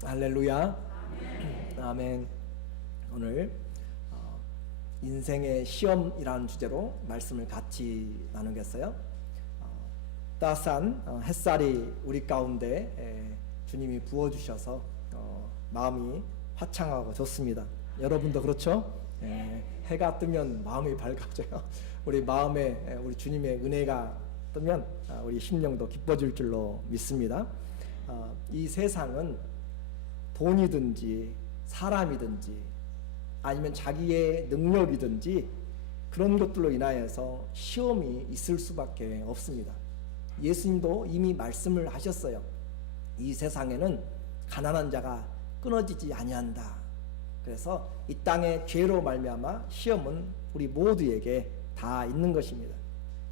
할렐루야. 아멘. 오늘 인생의 시험이라는 주제로 말씀을 같이 나누겠어요. 따스한 햇살이 우리 가운데 주님이 부어주셔서 마음이 화창하고 좋습니다. 여러분도 그렇죠? 해가 뜨면 마음이 밝아져요. 우리 마음에 우리 주님의 은혜가 뜨면 우리 심령도 기뻐질 줄로 믿습니다. 이 세상은 돈이든지 사람이든지 아니면 자기의 능력이든지 그런 것들로 인하여서 시험이 있을 수밖에 없습니다. 예수님도 이미 말씀을 하셨어요. 이 세상에는 가난한 자가 끊어지지 아니한다. 그래서 이 땅의 죄로 말미암아 시험은 우리 모두에게 다 있는 것입니다.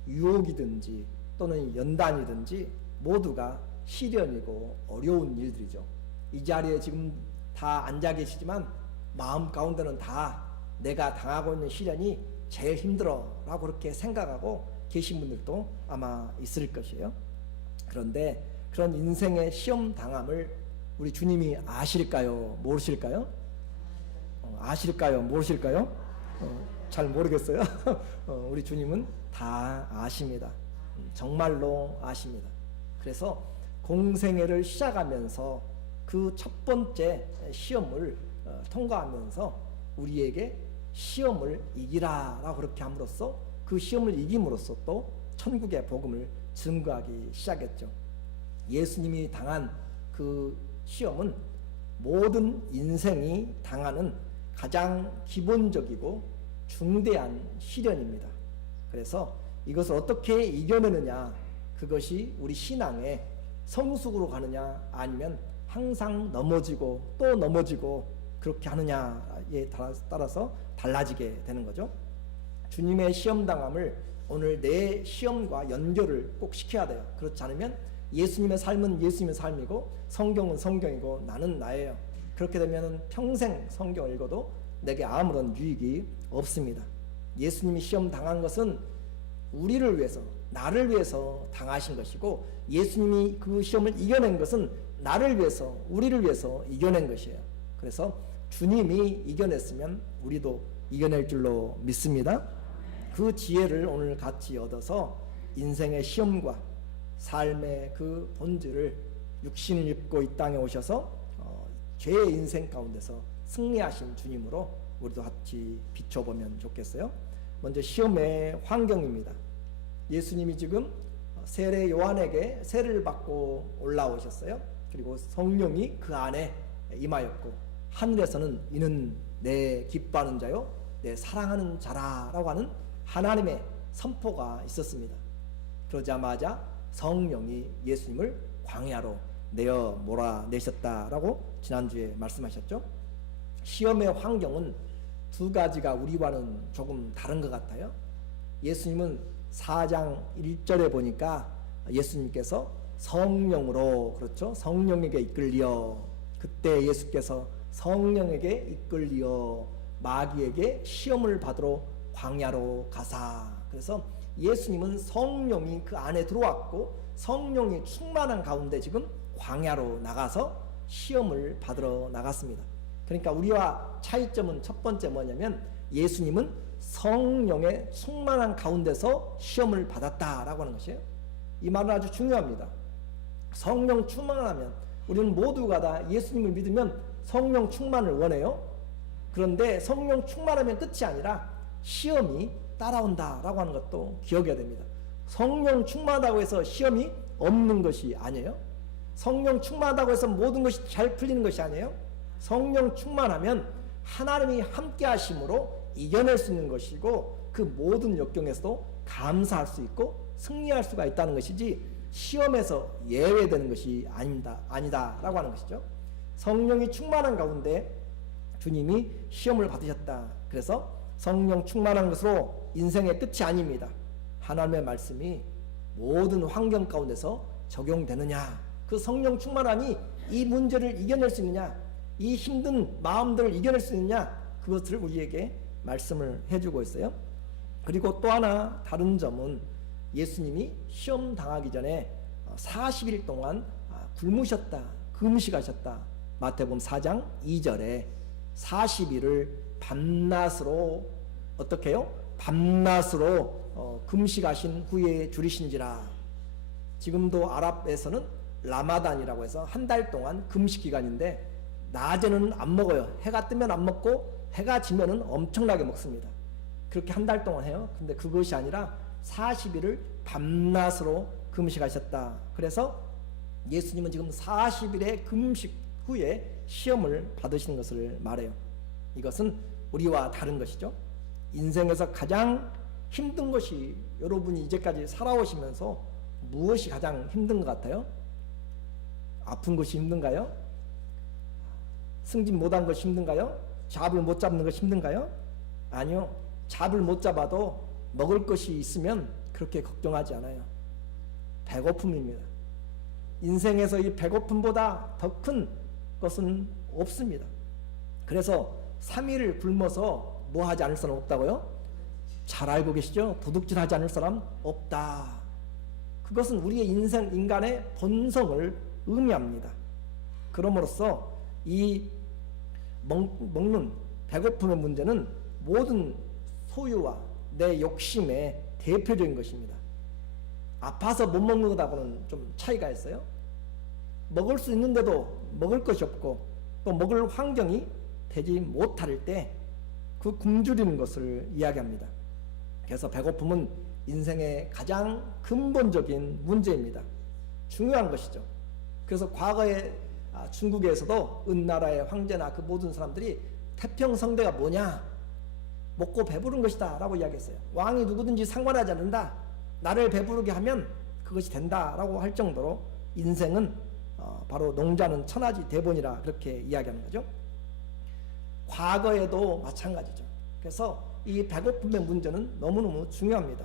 유혹이든지 또는 연단이든지 모두가 시련이고 어려운 일들이죠. 이 자리에 지금 다 앉아 계시지만 마음 가운데는 다 내가 당하고 있는 시련이 제일 힘들어 라고 그렇게 생각하고 계신 분들도 아마 있을 것이에요. 그런데 그런 인생의 시험 당함을 우리 주님이 아실까요? 모르실까요? 아실까요? 모르실까요? 잘 모르겠어요. 우리 주님은 다 아십니다. 정말로 아십니다. 그래서 공생애를 시작하면서 그 첫 번째 시험을 통과하면서 우리에게 시험을 이기라 라고 그렇게 함으로써 그 시험을 이김으로써 또 천국의 복음을 증거하기 시작했죠. 예수님이 당한 그 시험은 모든 인생이 당하는 가장 기본적이고 중대한 시련입니다. 그래서 이것을 어떻게 이겨내느냐, 그것이 우리 신앙의 성숙으로 가느냐 아니면 항상 넘어지고 또 넘어지고 그렇게 하느냐에 따라서 달라지게 되는 거죠. 주님의 시험당함을 오늘 내 시험과 연결을 꼭 시켜야 돼요. 그렇지 않으면 예수님의 삶은 예수님의 삶이고 성경은 성경이고 나는 나예요. 그렇게 되면 평생 성경을 읽어도 내게 아무런 유익이 없습니다. 예수님이 시험 당한 것은 우리를 위해서, 나를 위해서 당하신 것이고, 예수님이 그 시험을 이겨낸 것은 나를 위해서, 우리를 위해서 이겨낸 것이에요. 그래서 주님이 이겨냈으면 우리도 이겨낼 줄로 믿습니다. 그 지혜를 오늘 같이 얻어서 인생의 시험과 삶의 그 본질을 육신을 입고 이 땅에 오셔서 죄의 인생 가운데서 승리하신 주님으로 우리도 같이 비춰보면 좋겠어요. 먼저 시험의 환경입니다. 예수님이 지금 세례 요한에게 세례를 받고 올라오셨어요. 그리고 성령이 그 안에 임하였고, 하늘에서는 이는 내 기뻐하는 자요 내 사랑하는 자라라고 하는 하나님의 선포가 있었습니다. 그러자마자 성령이 예수님을 광야로 내어 몰아내셨다라고 지난주에 말씀하셨죠. 시험의 환경은 두 가지가 우리와는 조금 다른 것 같아요. 예수님은 4장 1절에 보니까 예수님께서 성령으로, 그렇죠? 성령에게 이끌리어, 그때 예수께서 성령에게 이끌리어 마귀에게 시험을 받으러 광야로 가사. 그래서 예수님은 성령이 그 안에 들어왔고 성령이 충만한 가운데 지금 광야로 나가서 시험을 받으러 나갔습니다. 그러니까 우리와 차이점은 첫 번째 뭐냐면 예수님은 성령의 충만한 가운데서 시험을 받았다라고 하는 것이에요. 이 말은 아주 중요합니다. 성령 충만하면 우리는 모두가 다 예수님을 믿으면 성령 충만을 원해요. 그런데 성령 충만하면 끝이 아니라 시험이 따라온다라고 하는 것도 기억해야 됩니다. 성령 충만하다고 해서 시험이 없는 것이 아니에요. 성령 충만하다고 해서 모든 것이 잘 풀리는 것이 아니에요. 성령 충만하면 하나님이 함께 하심으로 이겨낼 수 있는 것이고, 그 모든 역경에서도 감사할 수 있고 승리할 수가 있다는 것이지 시험에서 예외되는 것이 아니다라고 하는 것이죠. 성령이 충만한 가운데 주님이 시험을 받으셨다. 그래서 성령 충만한 것으로 인생의 끝이 아닙니다. 하나님의 말씀이 모든 환경 가운데서 적용되느냐, 그 성령 충만함이 이 문제를 이겨낼 수 있느냐, 이 힘든 마음들을 이겨낼 수 있느냐, 그것을 우리에게 말씀을 해주고 있어요. 그리고 또 하나 다른 점은 예수님이 시험 당하기 전에 40일 동안 굶으셨다, 금식하셨다. 마태복음 4장 2절에 40일을 밤낮으로 어떻게 해요? 밤낮으로 금식하신 후에 줄이신지라. 지금도 아랍에서는 라마단이라고 해서 한 달 동안 금식 기간인데 낮에는 안 먹어요. 해가 뜨면 안 먹고 해가 지면은 엄청나게 먹습니다. 그렇게 한 달 동안 해요. 근데 그것이 아니라 40일을 밤낮으로 금식하셨다. 그래서 예수님은 지금 40일의 금식 후에 시험을 받으시는 것을 말해요. 이것은 우리와 다른 것이죠. 인생에서 가장 힘든 것이, 여러분이 이제까지 살아오시면서 무엇이 가장 힘든 것 같아요? 아픈 것이 힘든가요? 승진 못한 것이 힘든가요? 잡을 못 잡는 것이 힘든가요? 아니요. 잡을 못 잡아도 먹을 것이 있으면 그렇게 걱정하지 않아요. 배고픔입니다. 인생에서 이 배고픔보다 더 큰 것은 없습니다. 그래서 3일을 굶어서 뭐 하지 않을 사람 없다고요? 잘 알고 계시죠? 도둑질 하지 않을 사람 없다. 그것은 우리의 인간의 본성을 의미합니다. 그럼으로써 이 먹는 배고픔의 문제는 모든 소유와 내 욕심의 대표적인 것입니다. 아파서 못 먹는 것하고는 좀 차이가 있어요. 먹을 수 있는데도 먹을 것이 없고 또 먹을 환경이 되지 못할 때 그 굶주리는 것을 이야기합니다. 그래서 배고픔은 인생의 가장 근본적인 문제입니다. 중요한 것이죠. 그래서 과거에 중국에서도 은나라의 황제나 그 모든 사람들이 태평성대가 뭐냐? 먹고 배부른 것이다 라고 이야기했어요. 왕이 누구든지 상관하지 않는다. 나를 배부르게 하면 그것이 된다 라고 할 정도로 인생은 바로 농자는 천하지 대본이라 그렇게 이야기하는 거죠. 과거에도 마찬가지죠. 그래서 이 배고픔의 문제는 너무너무 중요합니다.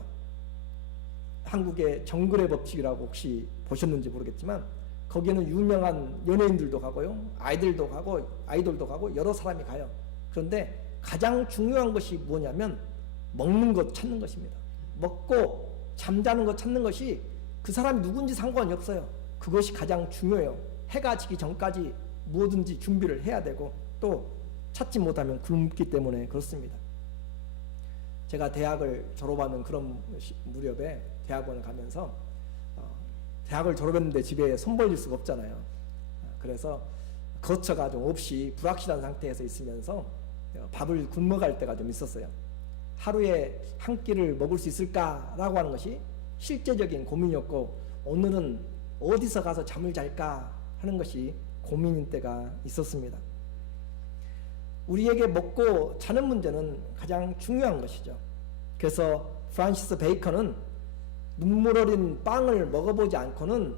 한국의 정글의 법칙이라고 혹시 보셨는지 모르겠지만 거기에는 유명한 연예인들도 가고요, 아이돌도 가고 여러 사람이 가요. 그런데 가장 중요한 것이 뭐냐면 먹는 것 찾는 것입니다. 먹고 잠자는 것 찾는 것이 그 사람이 누군지 상관이 없어요. 그것이 가장 중요해요. 해가 지기 전까지 뭐든지 준비를 해야 되고 또 찾지 못하면 굶기 때문에 그렇습니다. 제가 대학을 졸업하는 그런 무렵에 대학원을 가면서 대학을 졸업했는데 집에 손 벌릴 수가 없잖아요. 그래서 거처가 좀 없이 불확실한 상태에서 있으면서 밥을 굶어갈 때가 좀 있었어요. 하루에 한 끼를 먹을 수 있을까라고 하는 것이 실제적인 고민이었고 오늘은 어디서 가서 잠을 잘까 하는 것이 고민인 때가 있었습니다. 우리에게 먹고 자는 문제는 가장 중요한 것이죠. 그래서 프란시스 베이컨은 눈물 어린 빵을 먹어보지 않고는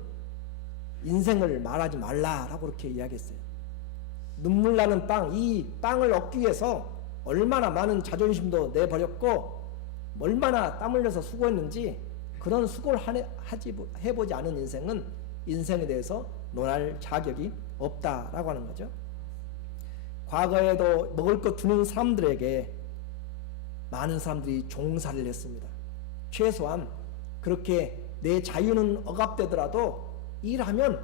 인생을 말하지 말라라고 그렇게 이야기했어요. 눈물 나는 빵, 이 빵을 얻기 위해서 얼마나 많은 자존심도 내버렸고 얼마나 땀 흘려서 수고했는지 그런 수고를 해보지 않은 인생은 인생에 대해서 논할 자격이 없다라고 하는 거죠. 과거에도 먹을 것 주는 사람들에게 많은 사람들이 종살이를 했습니다. 최소한 그렇게 내 자유는 억압되더라도 일하면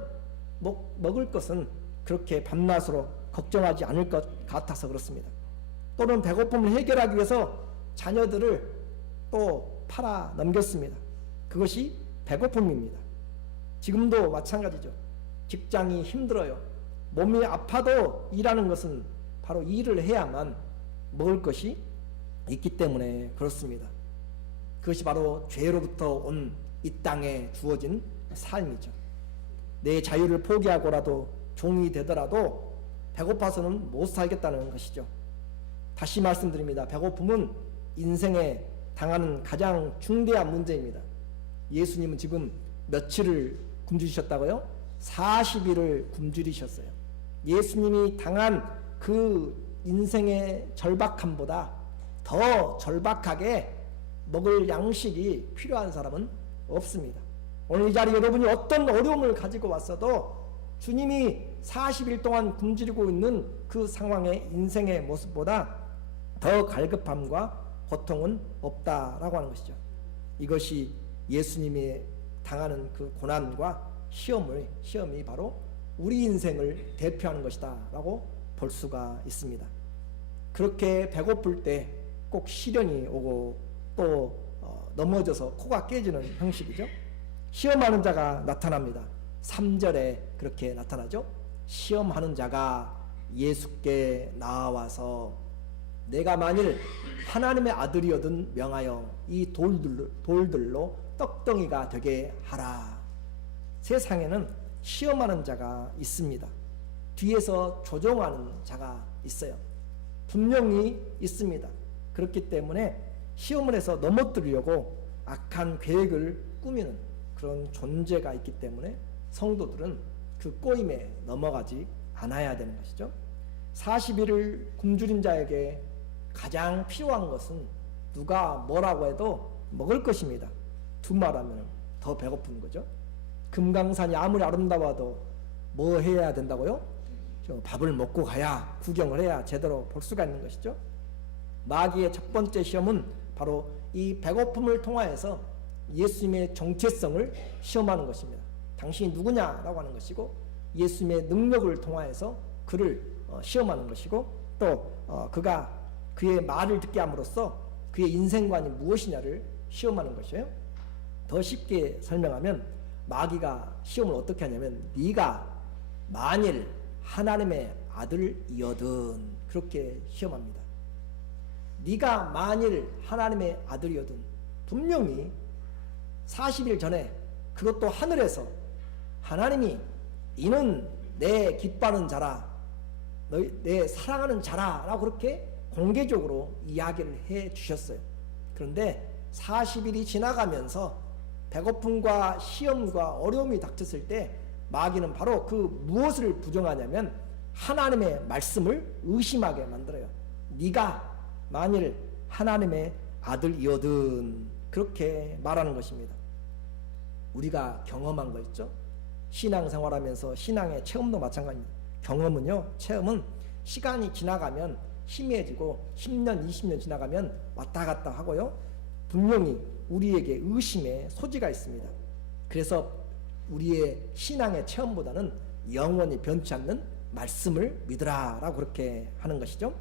먹을 것은 그렇게 밤낮으로 걱정하지 않을 것 같아서 그렇습니다. 또는 배고픔을 해결하기 위해서 자녀들을 또 팔아 넘겼습니다. 그것이 배고픔입니다. 지금도 마찬가지죠. 직장이 힘들어요. 몸이 아파도 일하는 것은 바로 일을 해야만 먹을 것이 있기 때문에 그렇습니다. 그것이 바로 죄로부터 온 이 땅에 주어진 삶이죠. 내 자유를 포기하고라도 종이 되더라도 배고파서는 못 살겠다는 것이죠. 다시 말씀드립니다. 배고픔은 인생에 당하는 가장 중대한 문제입니다. 예수님은 지금 며칠을 굶주리셨다고요? 40일을 굶주리셨어요. 예수님이 당한 그 인생의 절박함보다 더 절박하게 먹을 양식이 필요한 사람은 없습니다. 오늘 이 자리에 여러분이 어떤 어려움을 가지고 왔어도 주님이 40일 동안 굶주리고 있는 그 상황의 인생의 모습보다 더 갈급함과 고통은 없다라고 하는 것이죠. 이것이 예수님이 당하는 그 고난과 시험이 바로 우리 인생을 대표하는 것이다 라고 볼 수가 있습니다. 그렇게 배고플 때 꼭 시련이 오고 또 넘어져서 코가 깨지는 형식이죠. 시험하는 자가 나타납니다. 3절에 그렇게 나타나죠. 시험하는 자가 예수께 나와서 내가 만일 하나님의 아들이거든 명하여 이 돌들로 떡덩이가 되게 하라. 세상에는 시험하는 자가 있습니다. 뒤에서 조종하는 자가 있어요. 분명히 있습니다. 그렇기 때문에 시험을 해서 넘어뜨리려고 악한 계획을 꾸미는 그런 존재가 있기 때문에 성도들은 그 꼬임에 넘어가지 않아야 되는 것이죠. 40일을 굶주린 자에게 가장 필요한 것은 누가 뭐라고 해도 먹을 것입니다. 두말하면 더 배고픈 거죠. 금강산이 아무리 아름다워도 뭐 해야 된다고요? 밥을 먹고 가야, 구경을 해야 제대로 볼 수가 있는 것이죠. 마귀의 첫 번째 시험은 바로 이 배고픔을 통하여서 예수님의 정체성을 시험하는 것입니다. 당신이 누구냐라고 하는 것이고, 예수님의 능력을 통하여서 그를 시험하는 것이고, 또 그가 그의 말을 듣게 함으로써 그의 인생관이 무엇이냐를 시험하는 것이에요. 더 쉽게 설명하면 마귀가 시험을 어떻게 하냐면, 네가 만일 하나님의 아들이거든, 그렇게 시험합니다. 네가 만일 하나님의 아들이거든, 분명히 40일 전에 그것도 하늘에서 하나님이 이는 내 기뻐하는 자라, 내 사랑하는 자라 라고 그렇게 공개적으로 이야기를 해 주셨어요. 그런데 40일이 지나가면서 배고픔과 시험과 어려움이 닥쳤을 때 마귀는 바로 그 무엇을 부정하냐면 하나님의 말씀을 의심하게 만들어요. 네가 만일 하나님의 아들이거든, 그렇게 말하는 것입니다. 우리가 경험한 거 있죠. 신앙생활하면서 신앙의 체험도 마찬가지입니다. 경험은요, 체험은 시간이 지나가면 희미해지고 10년, 20년 지나가면 왔다 갔다 하고요, 분명히 우리에게 의심의 소지가 있습니다. 그래서 우리의 신앙의 체험보다는 영원히 변치 않는 말씀을 믿으라 라고 그렇게 하는 것이죠.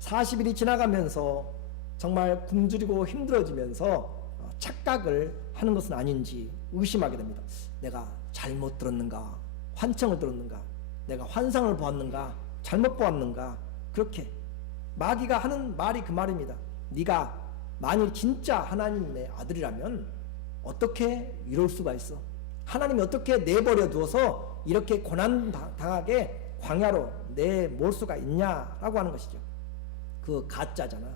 40일이 지나가면서 정말 굶주리고 힘들어지면서 착각을 하는 것은 아닌지 의심하게 됩니다. 내가 잘못 들었는가, 환청을 들었는가, 내가 환상을 보았는가, 잘못 보았는가, 그렇게 마귀가 하는 말이 그 말입니다. 네가 만일 진짜 하나님의 아들이라면 어떻게 이럴 수가 있어? 하나님이 어떻게 내버려 두어서 이렇게 고난당하게 광야로 내몰 수가 있냐라고 하는 것이죠. 그 가짜잖아,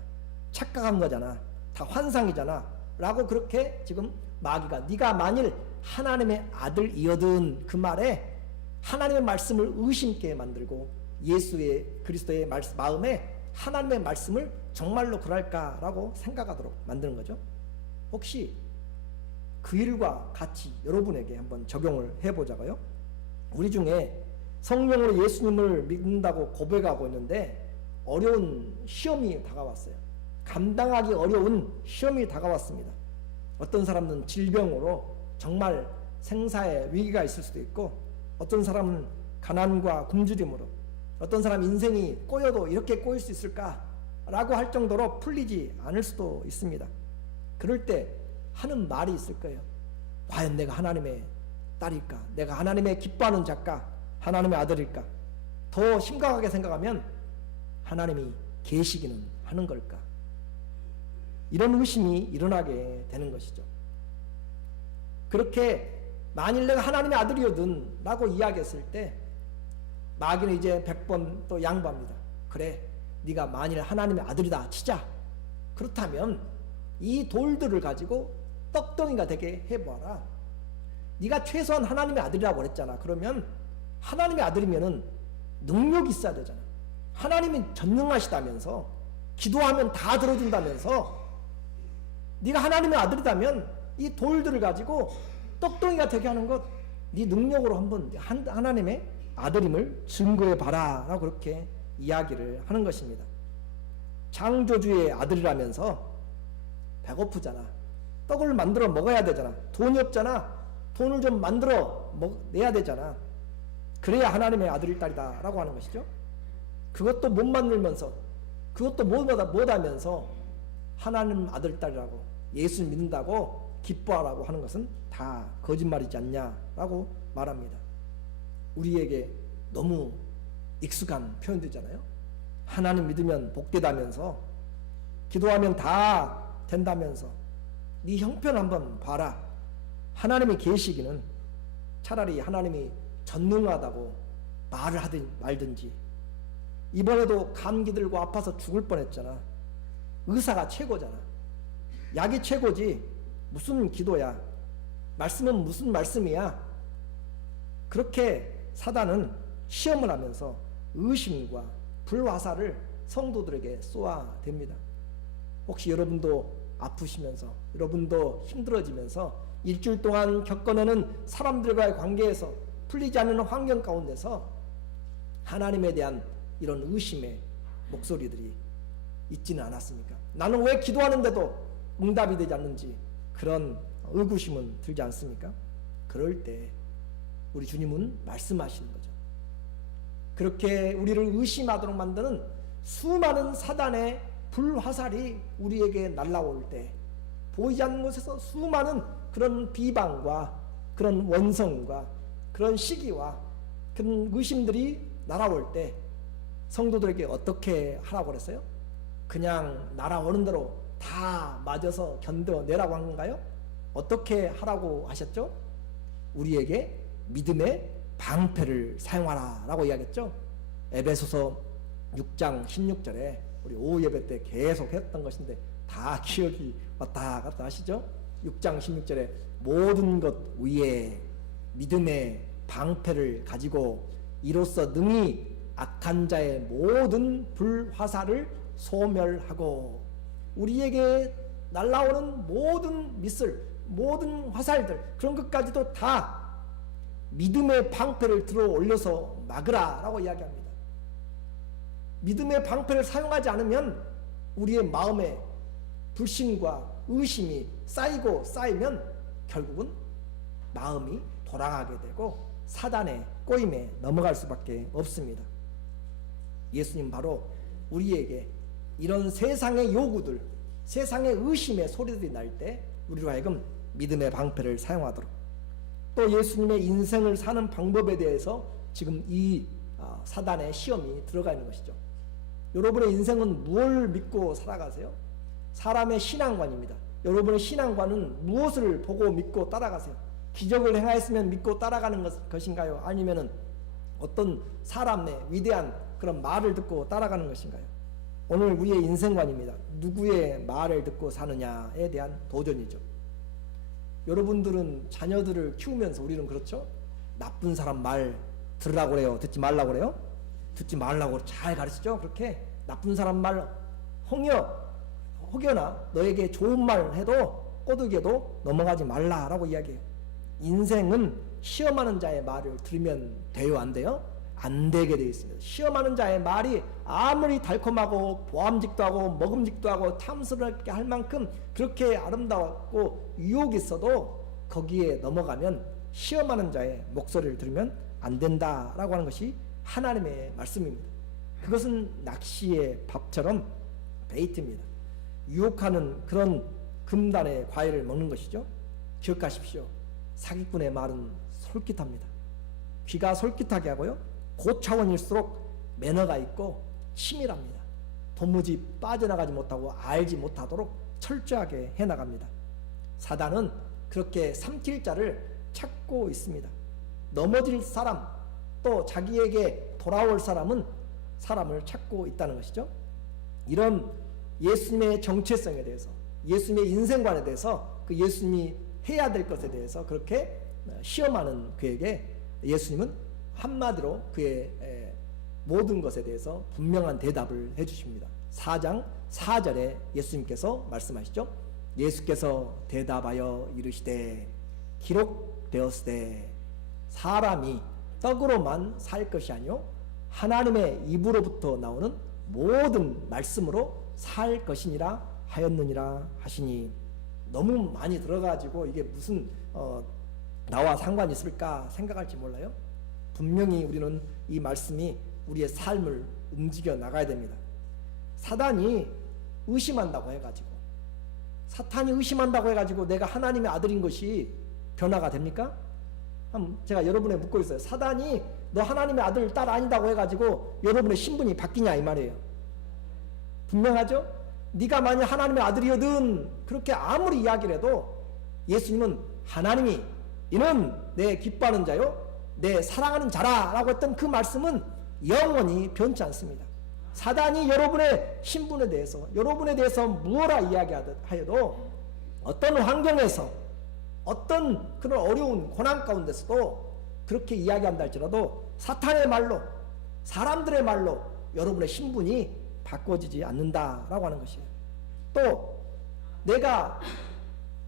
착각한 거잖아, 다 환상이잖아 라고 그렇게 지금 마귀가 네가 만일 하나님의 아들이거든, 그 말에 하나님의 말씀을 의심케 만들고 예수의 그리스도의 마음에 하나님의 말씀을 정말로 그럴까라고 생각하도록 만드는 거죠. 혹시 그 일과 같이 여러분에게 한번 적용을 해보자고요. 우리 중에 성령으로 예수님을 믿는다고 고백하고 있는데 어려운 시험이 다가왔어요. 감당하기 어려운 시험이 다가왔습니다. 어떤 사람은 질병으로 정말 생사의 위기가 있을 수도 있고, 어떤 사람은 가난과 굶주림으로, 어떤 사람 인생이 꼬여도 이렇게 꼬일 수 있을까라고 할 정도로 풀리지 않을 수도 있습니다. 그럴 때 하는 말이 있을 거예요. 과연 내가 하나님의 딸일까? 내가 하나님의 기뻐하는 자일까? 하나님의 아들일까? 더 심각하게 생각하면 하나님이 계시기는 하는 걸까? 이런 의심이 일어나게 되는 것이죠. 그렇게 만일 내가 하나님의 아들이거든 라고 이야기했을 때 마귀는 이제 100번 또 양보합니다. 그래, 네가 만일 하나님의 아들이다 치자. 그렇다면 이 돌들을 가지고 떡덩이가 되게 해보아라. 네가 최소한 하나님의 아들이라고 그랬잖아. 그러면 하나님의 아들이면은 능력이 있어야 되잖아. 하나님이 전능하시다면서, 기도하면 다 들어준다면서, 네가 하나님의 아들이라면 이 돌들을 가지고 떡덩이가 되게 하는 것, 네 능력으로 한번 하나님의 아들임을 증거해 봐라 라고 그렇게 이야기를 하는 것입니다. 창조주의 아들이라면서 배고프잖아. 떡을 만들어 먹어야 되잖아. 돈이 없잖아. 돈을 좀 만들어 내야 되잖아. 그래야 하나님의 아들일 딸이다 라고 하는 것이죠. 그것도 못 만들면서, 그것도 못하면서 하나님 아들 딸이라고, 예수 믿는다고 기뻐하라고 하는 것은 다 거짓말이지 않냐라고 말합니다. 우리에게 너무 익숙한 표현되잖아요. 하나님 믿으면 복되다면서, 기도하면 다 된다면서, 네 형편 한번 봐라. 하나님이 계시기는 차라리 하나님이 전능하다고 말을 하든 말든지. 이번에도 감기 들고 아파서 죽을 뻔했잖아. 의사가 최고잖아. 약이 최고지 무슨 기도야. 말씀은 무슨 말씀이야. 그렇게 사단은 시험을 하면서 의심과 불화살을 성도들에게 쏘아댑니다. 혹시 여러분도 아프시면서, 여러분도 힘들어지면서 일주일 동안 겪어내는 사람들과의 관계에서 풀리지 않는 환경 가운데서 하나님에 대한 이런 의심의 목소리들이 있지는 않았습니까? 나는 왜 기도하는데도 응답이 되지 않는지 그런 의구심은 들지 않습니까? 그럴 때 우리 주님은 말씀하시는 거죠. 그렇게 우리를 의심하도록 만드는 수많은 사단의 불화살이 우리에게 날아올 때, 보이지 않는 곳에서 수많은 그런 비방과 그런 원성과 그런 시기와 그런 의심들이 날아올 때 성도들에게 어떻게 하라고 그랬어요? 그냥 날아오는 대로 다 맞아서 견뎌내라고 한 건가요? 어떻게 하라고 하셨죠? 우리에게 믿음의 방패를 사용하라 라고 이야기했죠. 에베소서 6장 16절에 우리 오후 예배 때 계속 했던 것인데 다 기억이 왔다 갔다 하시죠. 6장 16절에 모든 것 위에 믿음의 방패를 가지고 이로써 능히 악한 자의 모든 불화살을 소멸하고, 우리에게 날아오는 모든 미술, 모든 화살들, 그런 것까지도 다 믿음의 방패를 들어 올려서 막으라 라고 이야기합니다. 믿음의 방패를 사용하지 않으면 우리의 마음에 불신과 의심이 쌓이고 쌓이면 결국은 마음이 돌아가게 되고 사단의 꼬임에 넘어갈 수밖에 없습니다. 예수님 바로 우리에게 이런 세상의 요구들, 세상의 의심의 소리들이 날 때 우리로 하여금 믿음의 방패를 사용하도록, 또 예수님의 인생을 사는 방법에 대해서 지금 이 사단의 시험이 들어가 있는 것이죠. 여러분의 인생은 무엇을 믿고 살아가세요? 사람의 신앙관입니다. 여러분의 신앙관은 무엇을 보고 믿고 따라가세요? 기적을 행하였으면 믿고 따라가는 것인가요? 아니면은 어떤 사람의 위대한 그런 말을 듣고 따라가는 것인가요? 오늘 우리의 인생관입니다. 누구의 말을 듣고 사느냐에 대한 도전이죠. 여러분들은 자녀들을 키우면서 우리는 그렇죠? 나쁜 사람 말 들으라고 그래요? 듣지 말라고 그래요? 듣지 말라고 잘 가르치죠? 그렇게 나쁜 사람 말 혹여나 너에게 좋은 말 해도 꼬드겨도 넘어가지 말라라고 이야기해요. 인생은 시험하는 자의 말을 들으면 돼요? 안 돼요? 안 되게 되어 있습니다. 시험하는 자의 말이 아무리 달콤하고 보암직도 하고 먹음직도 하고 탐스럽게 할 만큼 그렇게 아름다웠고 유혹이 있어도 거기에 넘어가면 시험하는 자의 목소리를 들으면 안 된다라고 하는 것이 하나님의 말씀입니다. 그것은 낚시의 밥처럼 베이트입니다. 유혹하는 그런 금단의 과일을 먹는 것이죠. 기억하십시오. 사기꾼의 말은 솔깃합니다. 귀가 솔깃하게 하고요, 고차원일수록 매너가 있고 치밀합니다. 도무지 빠져나가지 못하고 알지 못하도록 철저하게 해나갑니다. 사단은 그렇게 삼킬 자를 찾고 있습니다. 넘어질 사람, 또 자기에게 돌아올 사람은 사람을 찾고 있다는 것이죠. 이런 예수님의 정체성에 대해서, 예수님의 인생관에 대해서, 그 예수님이 해야 될 것에 대해서 그렇게 시험하는 그에게 예수님은 한마디로 그의 모든 것에 대해서 분명한 대답을 해주십니다. 4장 4절에 예수님께서 말씀하시죠. 예수께서 대답하여 이르시되 기록되었으되 사람이 떡으로만 살 것이 아니요 하나님의 입으로부터 나오는 모든 말씀으로 살 것이니라 하였느니라 하시니, 너무 많이 들어가지고 이게 무슨 나와 상관이 있을까 생각할지 몰라요. 분명히 우리는 이 말씀이 우리의 삶을 움직여 나가야 됩니다. 사탄이 의심한다고 해가지고 내가 하나님의 아들인 것이 변화가 됩니까? 제가 여러분에 묻고 있어요. 사탄이 너 하나님의 아들 딸 아니다고 해가지고 여러분의 신분이 바뀌냐 이 말이에요. 분명하죠? 네가 만약 하나님의 아들이거든 그렇게 아무리 이야기를 해도 예수님은 하나님이 이는 내 기뻐하는 자요 내 사랑하는 자라 라고 했던 그 말씀은 영원히 변치 않습니다. 사단이 여러분의 신분에 대해서 여러분에 대해서 무엇라 이야기하여도 어떤 환경에서 어떤 그런 어려운 고난 가운데서도 그렇게 이야기한다 할지라도 사탄의 말로 사람들의 말로 여러분의 신분이 바꿔지지 않는다라고 하는 것이에요. 또 내가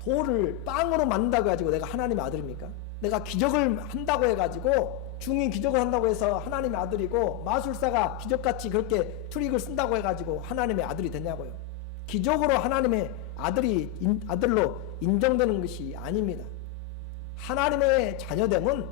돌을 빵으로 만든다고 해가지고 내가 하나님의 아들입니까? 내가 기적을 한다고 해가지고 중이 기적을 한다고 해서 하나님의 아들이고 마술사가 기적같이 그렇게 트릭을 쓴다고 해가지고 하나님의 아들이 되냐고요. 기적으로 하나님의 아들로 인정되는 것이 아닙니다. 하나님의 자녀됨은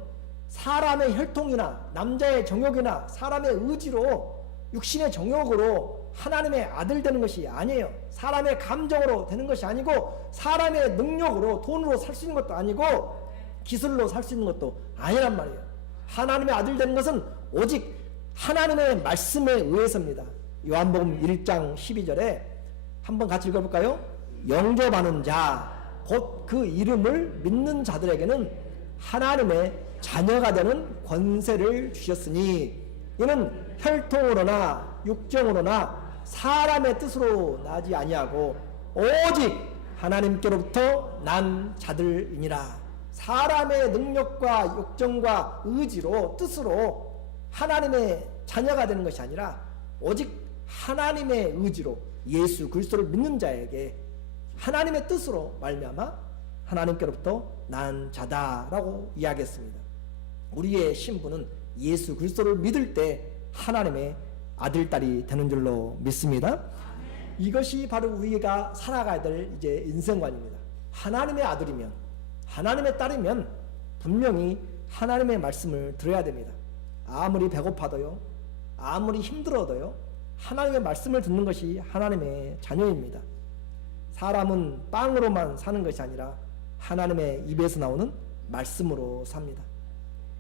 사람의 혈통이나 남자의 정욕이나 사람의 의지로 육신의 정욕으로 하나님의 아들 되는 것이 아니에요. 사람의 감정으로 되는 것이 아니고 사람의 능력으로 돈으로 살 수 있는 것도 아니고 기술로 살 수 있는 것도 아니란 말이에요. 하나님의 아들 되는 것은 오직 하나님의 말씀에 의해서입니다. 요한복음 1장 12절에 한번 같이 읽어볼까요? 영접하는 자 곧 그 이름을 믿는 자들에게는 하나님의 자녀가 되는 권세를 주셨으니 이는 혈통으로나 육정으로나 사람의 뜻으로 나지 아니하고 오직 하나님께로부터 난 자들이니라. 사람의 능력과 욕정과 의지로 뜻으로 하나님의 자녀가 되는 것이 아니라 오직 하나님의 의지로 예수 그리스도를 믿는 자에게 하나님의 뜻으로 말미암아 하나님께로부터 난 자다라고 이야기했습니다. 우리의 신분은 예수 그리스도를 믿을 때 하나님의 아들 딸이 되는 줄로 믿습니다. 이것이 바로 우리가 살아가야 될 이제 인생관입니다. 하나님의 아들이면 하나님의 딸이면 분명히 하나님의 말씀을 들어야 됩니다. 아무리 배고파도요 아무리 힘들어도요 하나님의 말씀을 듣는 것이 하나님의 자녀입니다. 사람은 빵으로만 사는 것이 아니라 하나님의 입에서 나오는 말씀으로 삽니다.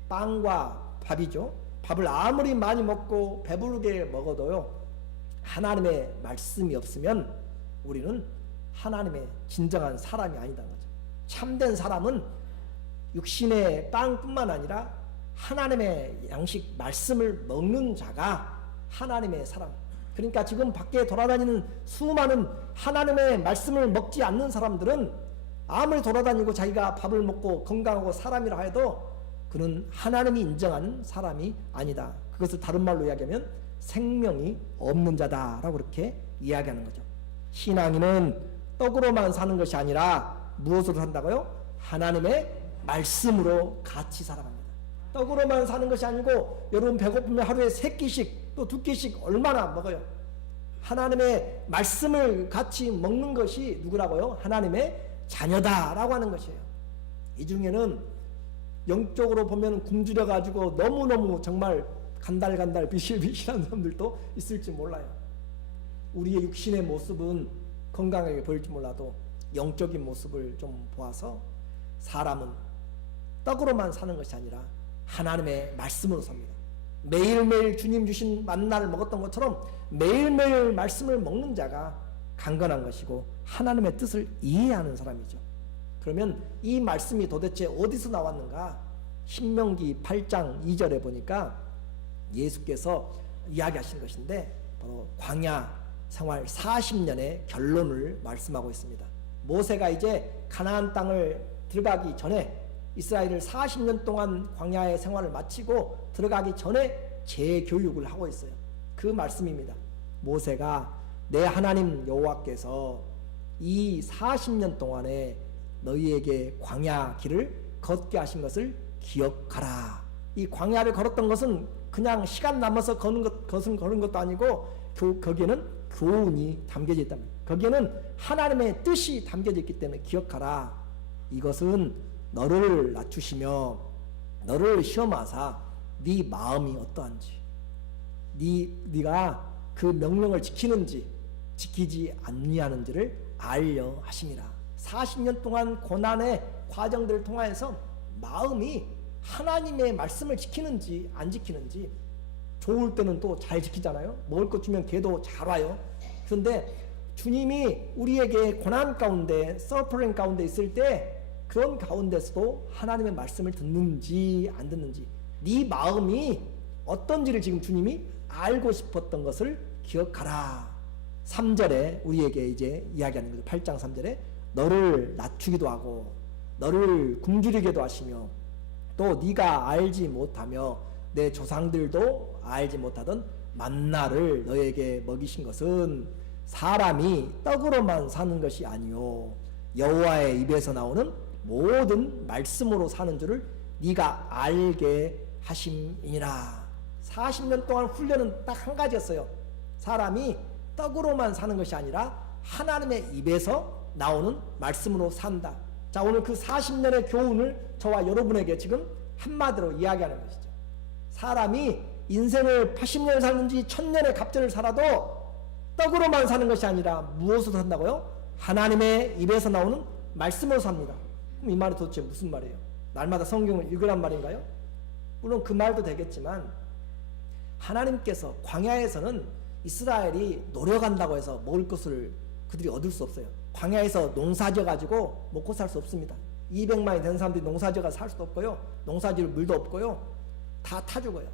빵과 밥이죠. 밥을 아무리 많이 먹고 배부르게 먹어도요 하나님의 말씀이 없으면 우리는 하나님의 진정한 사람이 아니다는 거죠. 참된 사람은 육신의 빵뿐만 아니라 하나님의 양식 말씀을 먹는 자가 하나님의 사람. 그러니까 지금 밖에 돌아다니는 수많은 하나님의 말씀을 먹지 않는 사람들은 아무리 돌아다니고 자기가 밥을 먹고 건강하고 사람이라 해도 그는 하나님이 인정하는 사람이 아니다. 그것을 다른 말로 이야기하면 생명이 없는 자다라고 그렇게 이야기하는 거죠. 신앙인은 떡으로만 사는 것이 아니라 무엇으로 산다고요? 하나님의 말씀으로 같이 살아갑니다. 떡으로만 사는 것이 아니고 여러분 배고프면 하루에 3끼씩 또 2끼씩 얼마나 먹어요. 하나님의 말씀을 같이 먹는 것이 누구라고요? 하나님의 자녀다라고 하는 것이에요. 이 중에는 영적으로 보면 굶주려 가지고 너무너무 정말 간달간달 비실비실한 사람들도 있을지 몰라요. 우리의 육신의 모습은 건강하게 보일지 몰라도 영적인 모습을 좀 보아서 사람은 떡으로만 사는 것이 아니라 하나님의 말씀으로 삽니다. 매일매일 주님 주신 만나를 먹었던 것처럼 매일매일 말씀을 먹는 자가 강건한 것이고 하나님의 뜻을 이해하는 사람이죠. 그러면 이 말씀이 도대체 어디서 나왔는가? 신명기 8장 2절에 보니까 예수께서 이야기하신 것인데 바로 광야 생활 40년의 결론을 말씀하고 있습니다. 모세가 이제 가나안 땅을 들어가기 전에 이스라엘을 40년 동안 광야의 생활을 마치고 들어가기 전에 재교육을 하고 있어요. 그 말씀입니다. 모세가 내 하나님 여호와께서 이 40년 동안에 너희에게 광야 길을 걷게 하신 것을 기억하라. 이 광야를 걸었던 것은 그냥 시간 남아서 걷는 것도 아니고 거기에는 교훈이 담겨져 있답니다. 거기에는 하나님의 뜻이 담겨져 있기 때문에 기억하라. 이것은 너를 낮추시며 너를 시험하사 네 마음이 어떠한지, 네가 그 명령을 지키는지 지키지 아니하는지를 알려 하심이라. 40년 동안 고난의 과정들을 통하여서 마음이 하나님의 말씀을 지키는지 안 지키는지, 좋을 때는 또 잘 지키잖아요. 먹을 것 주면 걔도 잘 와요. 그런데 주님이 우리에게 고난 가운데, 서퍼링 가운데 있을 때 그런 가운데서도 하나님의 말씀을 듣는지 안 듣는지, 네 마음이 어떤지를 지금 주님이 알고 싶었던 것을 기억하라. 3절에 우리에게 이제 이야기하는 거죠. 8장 3절에 너를 낮추기도 하고 너를 굶주리게도 하시며 또 네가 알지 못하며 내 조상들도 알지 못하던 만나를 너에게 먹이신 것은 사람이 떡으로만 사는 것이 아니요 여호와의 입에서 나오는 모든 말씀으로 사는 줄을 네가 알게 하심이니라. 40년 동안 훈련은 딱 한 가지였어요. 사람이 떡으로만 사는 것이 아니라 하나님의 입에서 나오는 말씀으로 산다. 자, 오늘 그 40년의 교훈을 저와 여러분에게 지금 한마디로 이야기하는 것이죠. 사람이 인생을 80년을 살든지 1000년의 갑절을 살아도 떡으로만 사는 것이 아니라 무엇으로 산다고요? 하나님의 입에서 나오는 말씀으로 삽니다. 그럼 이 말이 도대체 무슨 말이에요? 날마다 성경을 읽으란 말인가요? 물론 그 말도 되겠지만 하나님께서 광야에서는 이스라엘이 노력한다고 해서 먹을 것을 그들이 얻을 수 없어요. 광야에서 농사지어 가지고 먹고 살 수 없습니다. 200만이 되는 사람들이 농사지어가 살 수도 없고요. 농사지을 물도 없고요. 다 타 죽어요.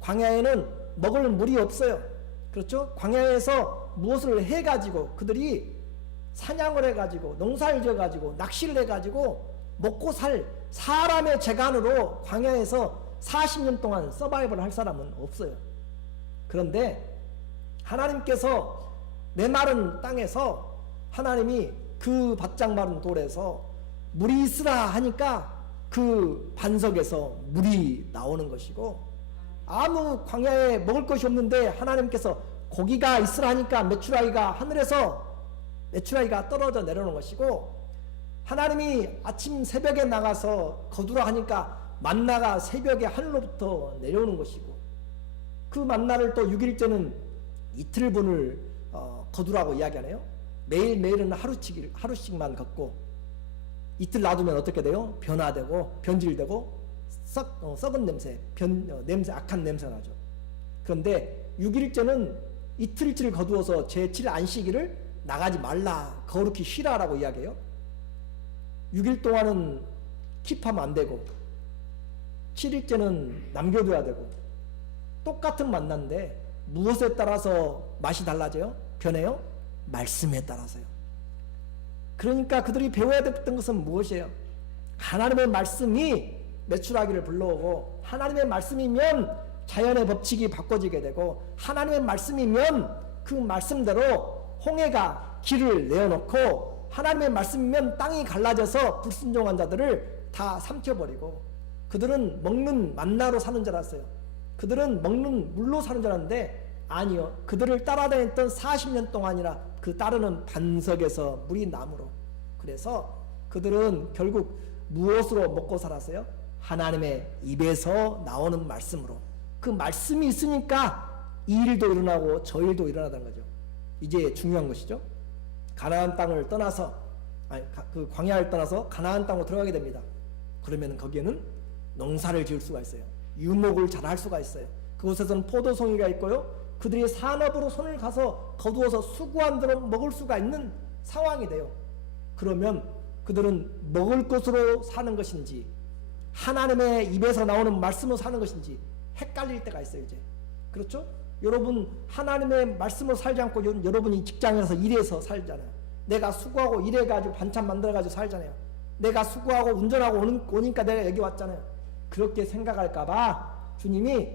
광야에는 먹을 물이 없어요. 그렇죠? 광야에서 무엇을 해가지고 그들이 사냥을 해가지고 농사를 지어가지고 낚시를 해가지고 먹고 살 사람의 재간으로 광야에서 40년 동안 서바이벌 할 사람은 없어요. 그런데 하나님께서 메마른 땅에서 하나님이 그 바짝 마른 돌에서 물이 있으라 하니까 그 반석에서 물이 나오는 것이고, 아무 광야에 먹을 것이 없는데 하나님께서 고기가 있으라 하니까 메추라기가 하늘에서 메추라기가 떨어져 내려오는 것이고, 하나님이 아침 새벽에 나가서 거두라 하니까 만나가 새벽에 하늘로부터 내려오는 것이고, 그 만나를 또 6일째는 이틀분을 거두라고 이야기하네요. 매일매일은 하루씩만 걷고 이틀 놔두면 어떻게 돼요? 변화되고 변질되고 썩은 냄새, 냄새, 악한 냄새 나죠. 그런데 6일째는 이틀치를 거두어서 제7일 안식일을 나가지 말라, 거룩히 쉬라라고 이야기해요. 6일 동안은 킵하면 안 되고 7일째는 남겨둬야 되고, 똑같은 만난데 무엇에 따라서 맛이 달라져요? 변해요? 말씀에 따라서요. 그러니까 그들이 배워야 됐던 것은 무엇이에요? 하나님의 말씀이 메추라기를 불러오고, 하나님의 말씀이면 자연의 법칙이 바꿔지게 되고, 하나님의 말씀이면 그 말씀대로 홍해가 길을 내어놓고, 하나님의 말씀이면 땅이 갈라져서 불순종한 자들을 다 삼켜버리고, 그들은 먹는 만나로 사는 줄 알았어요. 그들은 먹는 물로 사는 줄 알았는데 아니요, 그들을 따라다녔던 40년 동안이나 그 따르는 반석에서 물이 나무로. 그래서 그들은 결국 무엇으로 먹고 살았어요? 하나님의 입에서 나오는 말씀으로. 그 말씀이 있으니까 이 일도 일어나고 저 일도 일어나는 거죠. 이제 중요한 것이죠. 가나안 땅을 떠나서, 그 광야를 떠나서 가나안 땅으로 들어가게 됩니다. 그러면 거기에는 농사를 지을 수가 있어요. 유목을 잘 할 수가 있어요. 그곳에서는 포도송이가 있고요. 그들이 산업으로 손을 가서 거두어서 수고한 대로 먹을 수가 있는 상황이 돼요. 그러면 그들은 먹을 것으로 사는 것인지 하나님의 입에서 나오는 말씀으로 사는 것인지 헷갈릴 때가 있어요. 이제 그렇죠? 여러분 하나님의 말씀으로 살지 않고 여러분이 직장에서 일해서 살잖아요. 내가 수고하고 일해가지고 반찬 만들어가지고 살잖아요. 내가 수고하고 운전하고 오니까 내가 여기 왔잖아요. 그렇게 생각할까봐 주님이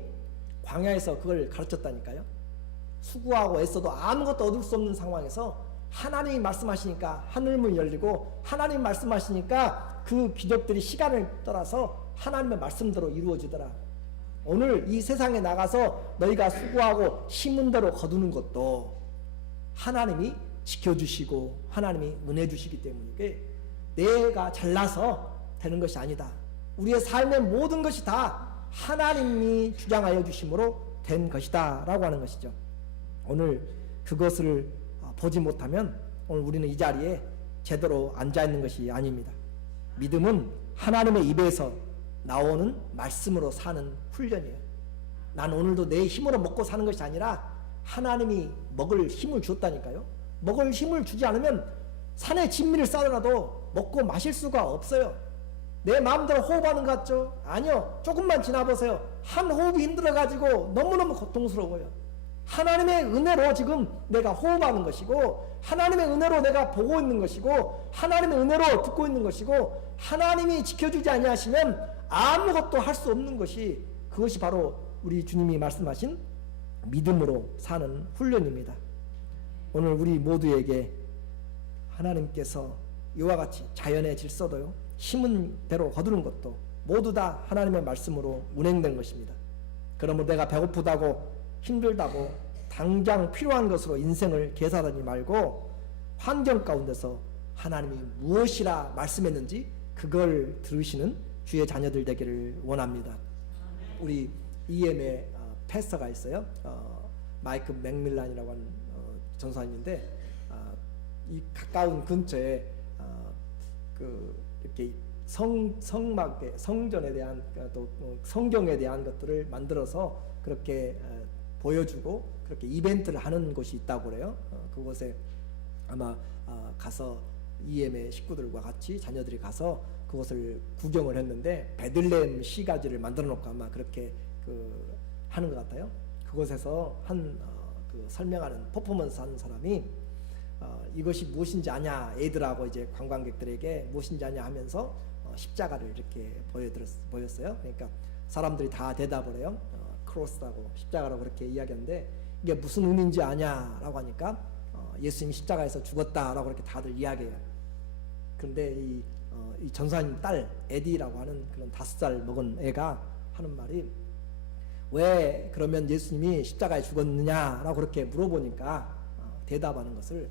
광야에서 그걸 가르쳤다니까요. 수고하고 애써도 아무것도 얻을 수 없는 상황에서 하나님이 말씀하시니까 하늘문이 열리고, 하나님이 말씀하시니까 그 기적들이 시간을 따라서 하나님의 말씀대로 이루어지더라. 오늘 이 세상에 나가서 너희가 수고하고 심은 대로 거두는 것도 하나님이 지켜주시고 하나님이 은혜 주시기 때문이게, 내가 잘나서 되는 것이 아니다. 우리의 삶의 모든 것이 다 하나님이 주장하여 주심으로 된 것이다 라고 하는 것이죠. 오늘 그것을 보지 못하면 오늘 우리는 이 자리에 제대로 앉아있는 것이 아닙니다. 믿음은 하나님의 입에서 나오는 말씀으로 사는 훈련이에요. 난 오늘도 내 힘으로 먹고 사는 것이 아니라 하나님이 먹을 힘을 줬다니까요. 먹을 힘을 주지 않으면 산에 진미를 쌓아놔도 먹고 마실 수가 없어요. 내 마음대로 호흡하는 것 같죠? 아니요. 조금만 지나보세요. 한 호흡이 힘들어가지고 너무너무 고통스러워요. 하나님의 은혜로 지금 내가 호흡하는 것이고, 하나님의 은혜로 내가 보고 있는 것이고, 하나님의 은혜로 듣고 있는 것이고, 하나님이 지켜주지 아니하시면 아무것도 할 수 없는 것이, 그것이 바로 우리 주님이 말씀하신 믿음으로 사는 훈련입니다. 오늘 우리 모두에게 하나님께서 이와 같이 자연의 질서도요, 힘은 대로 거두는 것도 모두 다 하나님의 말씀으로 운행된 것입니다. 그러므로 내가 배고프다고 힘들다고 당장 필요한 것으로 인생을 계산하지 말고 환경 가운데서 하나님이 무엇이라 말씀했는지 그걸 들으시는 주의 자녀들 되기를 원합니다. 우리 EM의 패스터가 있어요. 마이크 맥밀란이라고 하는 전사님인데, 이 가까운 근처에 이렇게 성전에 대한 또 성경에 대한 것들을 만들어서 그렇게 보여주고 그렇게 이벤트를 하는 곳이 있다고 그래요. 그곳에 아마 가서 EM의 식구들과 같이 자녀들이 가서 그곳을 구경을 했는데, 베들레헴 시가지를 만들어 놓고 아마 그렇게 하는 것 같아요. 그곳에서 설명하는 퍼포먼스 하는 사람이 이것이 무엇인지 아냐, 애들하고 이제 관광객들에게 무엇인지 아냐 하면서 십자가를 이렇게 보였어요. 그러니까 사람들이 다 대답을 해요. 크로스라고 십자가라고 그렇게 이야기하는데, 이게 무슨 의미인지 아냐라고 하니까 예수님이 십자가에서 죽었다라고 그렇게 다들 이야기해요. 그런데 이 전사님 딸 에디라고 하는 그런 5살 먹은 애가 하는 말이, 왜 그러면 예수님이 십자가에 죽었느냐라고 그렇게 물어보니까 대답하는 것을,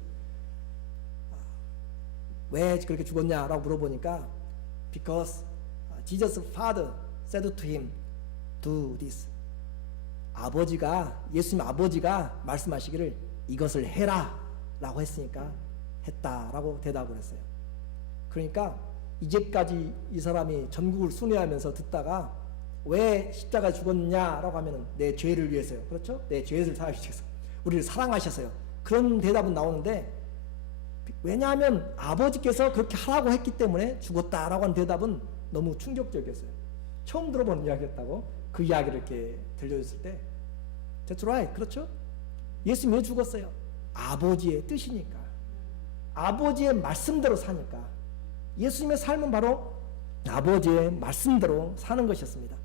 왜 그렇게 죽었냐라고 물어보니까 because Jesus Father said to him, do this. 예수님 아버지가 말씀하시기를 이것을 해라 라고 했으니까 했다라고 대답을 했어요. 그러니까 이제까지 이 사람이 전국을 순회하면서 듣다가 왜 십자가에 죽었냐라고 하면 내 죄를 위해서요. 그렇죠? 내 죄를 사하셔서 우리를 사랑하셔서요. 그런 대답은 나오는데, 왜냐하면 아버지께서 그렇게 하라고 했기 때문에 죽었다라고 하는 대답은 너무 충격적이었어요. 처음 들어보는 이야기였다고 그 이야기를 이렇게 들려줬을 때, That's right. 그렇죠? 예수님 왜 죽었어요? 아버지의 뜻이니까, 아버지의 말씀대로 사니까. 예수님의 삶은 바로 아버지의 말씀대로 사는 것이었습니다.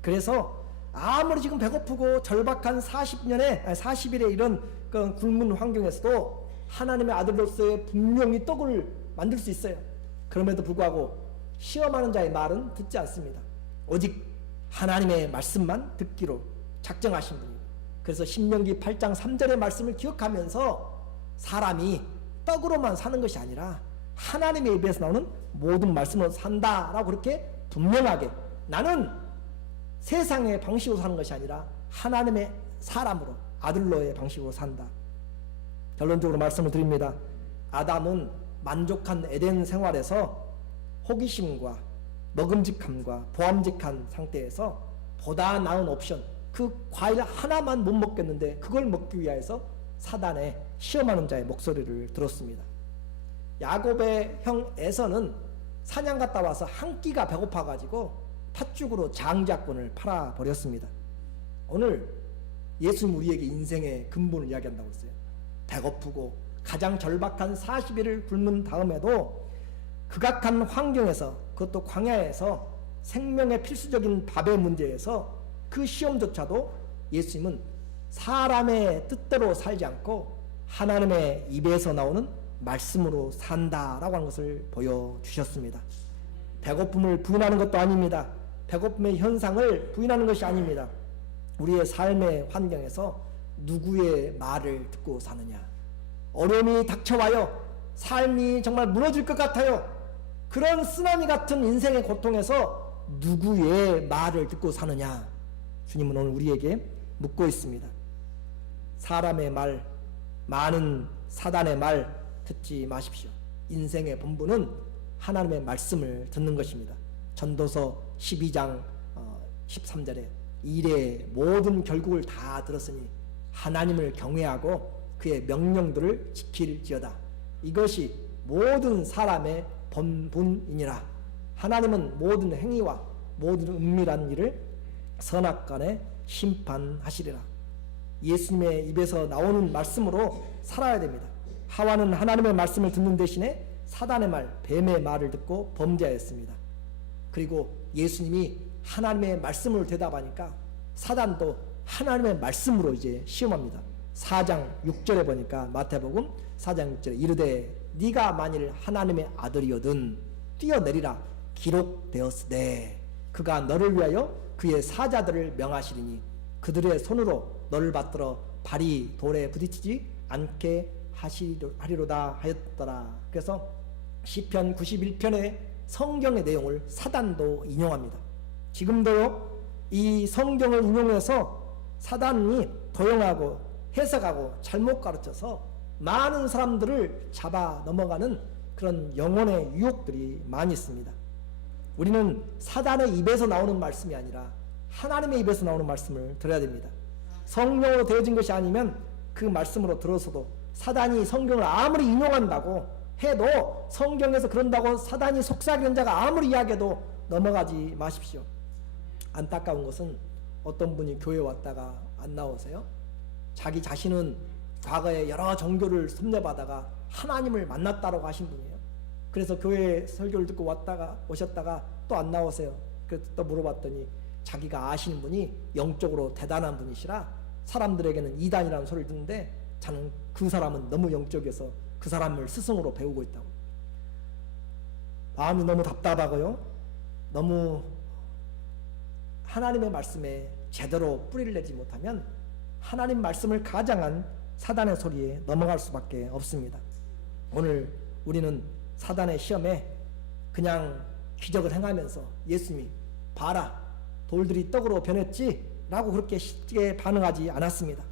그래서 아무리 지금 배고프고 절박한 40일의 이런 굶은 환경에서도 하나님의 아들로서의 분명히 떡을 만들 수 있어요. 그럼에도 불구하고 시험하는 자의 말은 듣지 않습니다. 오직 하나님의 말씀만 듣기로 작정하신 분이에요. 그래서 신명기 8장 3절의 말씀을 기억하면서 사람이 떡으로만 사는 것이 아니라 하나님의 입에서 나오는 모든 말씀으로 산다라고 그렇게 분명하게, 나는 세상의 방식으로 사는 것이 아니라 하나님의 사람으로, 아들로의 방식으로 산다. 결론적으로 말씀을 드립니다. 아담은 만족한 에덴 생활에서 호기심과 먹음직함과 보암직한 상태에서 보다 나은 옵션, 그 과일 하나만 못 먹겠는데 그걸 먹기 위해서 사단의 시험하는 자의 목소리를 들었습니다. 야곱의 형 에서는 사냥 갔다 와서 한 끼가 배고파가지고 팥죽으로 장자권을 팔아버렸습니다. 오늘 예수님 우리에게 인생의 근본을 이야기한다고 했어요. 배고프고 가장 절박한 40일을 굶은 다음에도 극악한 환경에서, 그것도 광야에서 생명의 필수적인 밥의 문제에서 그 시험조차도 예수님은 사람의 뜻대로 살지 않고 하나님의 입에서 나오는 말씀으로 산다라고 하는 것을 보여주셨습니다. 배고픔을 부인하는 것도 아닙니다. 배고픔의 현상을 부인하는 것이 아닙니다. 우리의 삶의 환경에서 누구의 말을 듣고 사느냐, 어려움이 닥쳐와요. 삶이 정말 무너질 것 같아요. 그런 쓰나미 같은 인생의 고통에서 누구의 말을 듣고 사느냐? 주님은 오늘 우리에게 묻고 있습니다. 사람의 말, 많은 사단의 말 듣지 마십시오. 인생의 본분은 하나님의 말씀을 듣는 것입니다. 전도서 12장 13절에 일의 모든 결국을 다 들었으니 하나님을 경외하고 그의 명령들을 지킬지어다. 이것이 모든 사람의 본분이니라. 하나님은 모든 행위와 모든 은밀한 일을 선악간에 심판하시리라. 예수님의 입에서 나오는 말씀으로 살아야 됩니다. 하와는 하나님의 말씀을 듣는 대신에 사단의 말, 뱀의 말을 듣고 범죄하였습니다. 그리고 예수님이 하나님의 말씀을 대답하니까 사단도 하나님의 말씀으로 이제 시험합니다. 4장 6절에 보니까 마태복음 4장 6절에 이르되 네가 만일 하나님의 아들이거든 뛰어내리라 기록되었으되 그가 너를 위하여 그의 사자들을 명하시리니 그들의 손으로 너를 받들어 발이 돌에 부딪히지 않게 하리로다 하였더라. 그래서 시편 91편의 성경의 내용을 사단도 인용합니다. 지금도요, 이 성경을 인용해서 사단이 도용하고 해석하고 잘못 가르쳐서 많은 사람들을 잡아 넘어가는 그런 영혼의 유혹들이 많이 있습니다. 우리는 사단의 입에서 나오는 말씀이 아니라 하나님의 입에서 나오는 말씀을 들어야 됩니다. 성령으로 되어진 것이 아니면 그 말씀으로 들어서도 사단이 성경을 아무리 인용한다고 해도 성경에서 그런다고 사단이 속삭이는 자가 아무리 이야기해도 넘어가지 마십시오. 안타까운 것은 어떤 분이 교회 왔다가 안 나오세요? 자기 자신은 과거에 여러 종교를 섭렵하다가 하나님을 만났다라고 하신 분이에요. 그래서 교회 설교를 듣고 오셨다가 또 안 나오세요. 그래서 또 물어봤더니 자기가 아시는 분이 영적으로 대단한 분이시라 사람들에게는 이단이라는 소리를 듣는데 저는 그 사람은 너무 영적이어서 그 사람을 스승으로 배우고 있다고. 마음이 너무 답답하고요. 너무 하나님의 말씀에 제대로 뿌리를 내지 못하면 하나님 말씀을 가장한 사단의 소리에 넘어갈 수밖에 없습니다. 오늘 우리는 사단의 시험에 그냥 기적을 행하면서 예수님이 봐라 돌들이 떡으로 변했지 라고 그렇게 쉽게 반응하지 않았습니다.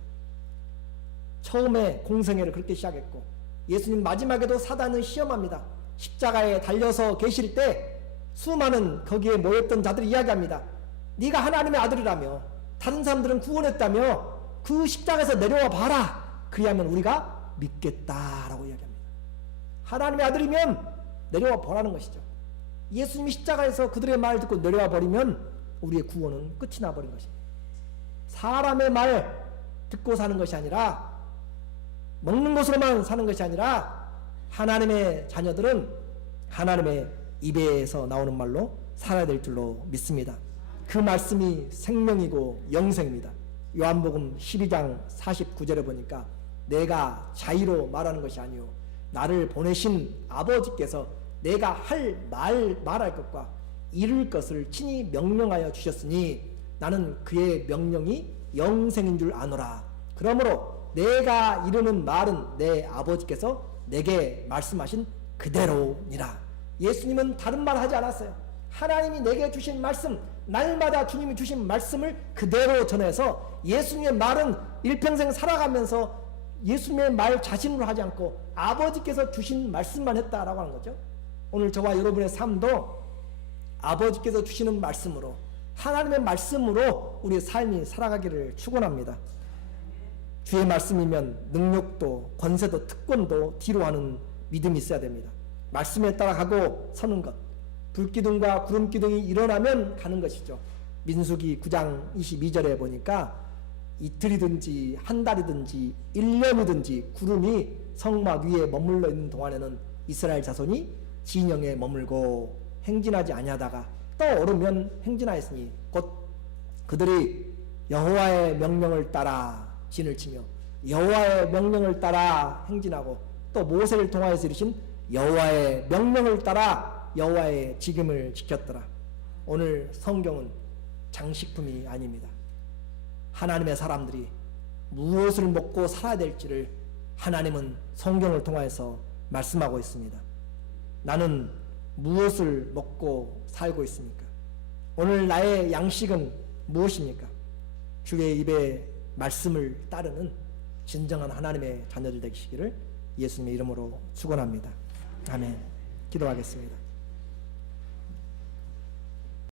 처음에 공생애를 그렇게 시작했고 예수님 마지막에도 사단을 시험합니다. 십자가에 달려서 계실 때 수많은 거기에 모였던 자들이 이야기합니다. 네가 하나님의 아들이라며 다른 사람들은 구원했다며 그 십자가에서 내려와 봐라. 그리하면 우리가 믿겠다라고 이야기합니다. 하나님의 아들이면 내려와 보라는 것이죠. 예수님이 십자가에서 그들의 말을 듣고 내려와 버리면 우리의 구원은 끝이 나버린 것입니다. 사람의 말 듣고 사는 것이 아니라 먹는 것으로만 사는 것이 아니라 하나님의 자녀들은 하나님의 입에서 나오는 말로 살아야 될 줄로 믿습니다. 그 말씀이 생명이고 영생입니다. 요한복음 12장 49절에 보니까 내가 자의로 말하는 것이 아니요 나를 보내신 아버지께서 내가 말할 것과 이룰 것을 친히 명령하여 주셨으니 나는 그의 명령이 영생인 줄 아노라. 그러므로 내가 이루는 말은 내 아버지께서 내게 말씀하신 그대로니라. 예수님은 다른 말 하지 않았어요. 하나님이 내게 주신 말씀, 날마다 주님이 주신 말씀을 그대로 전해서 예수님의 말은 일평생 살아가면서 예수님의 말 자신으로 하지 않고 아버지께서 주신 말씀만 했다라고 하는 거죠. 오늘 저와 여러분의 삶도 아버지께서 주시는 말씀으로 하나님의 말씀으로 우리의 삶이 살아가기를 축원합니다. 주의 말씀이면 능력도 권세도 특권도 뒤로 하는 믿음이 있어야 됩니다. 말씀에 따라가고 서는 것, 불기둥과 구름기둥이 일어나면 가는 것이죠. 민수기 9장 22절에 보니까 이틀이든지 한 달이든지 1년이든지 구름이 성막 위에 머물러 있는 동안에는 이스라엘 자손이 진영에 머물고 행진하지 아니하다가 떠오르면 행진하였으니 곧 그들이 여호와의 명령을 따라 진을 치며 여호와의 명령을 따라 행진하고 또 모세를 통하여서 이르신 여호와의 명령을 따라 여호와의 직임을 지켰더라. 오늘 성경은 장식품이 아닙니다. 하나님의 사람들이 무엇을 먹고 살아야 될지를 하나님은 성경을 통하여서 말씀하고 있습니다. 나는 무엇을 먹고 살고 있습니까? 오늘 나의 양식은 무엇입니까? 주의 입의 말씀을 따르는 진정한 하나님의 자녀들 되시기를 예수님의 이름으로 축원합니다. 아멘. 기도하겠습니다.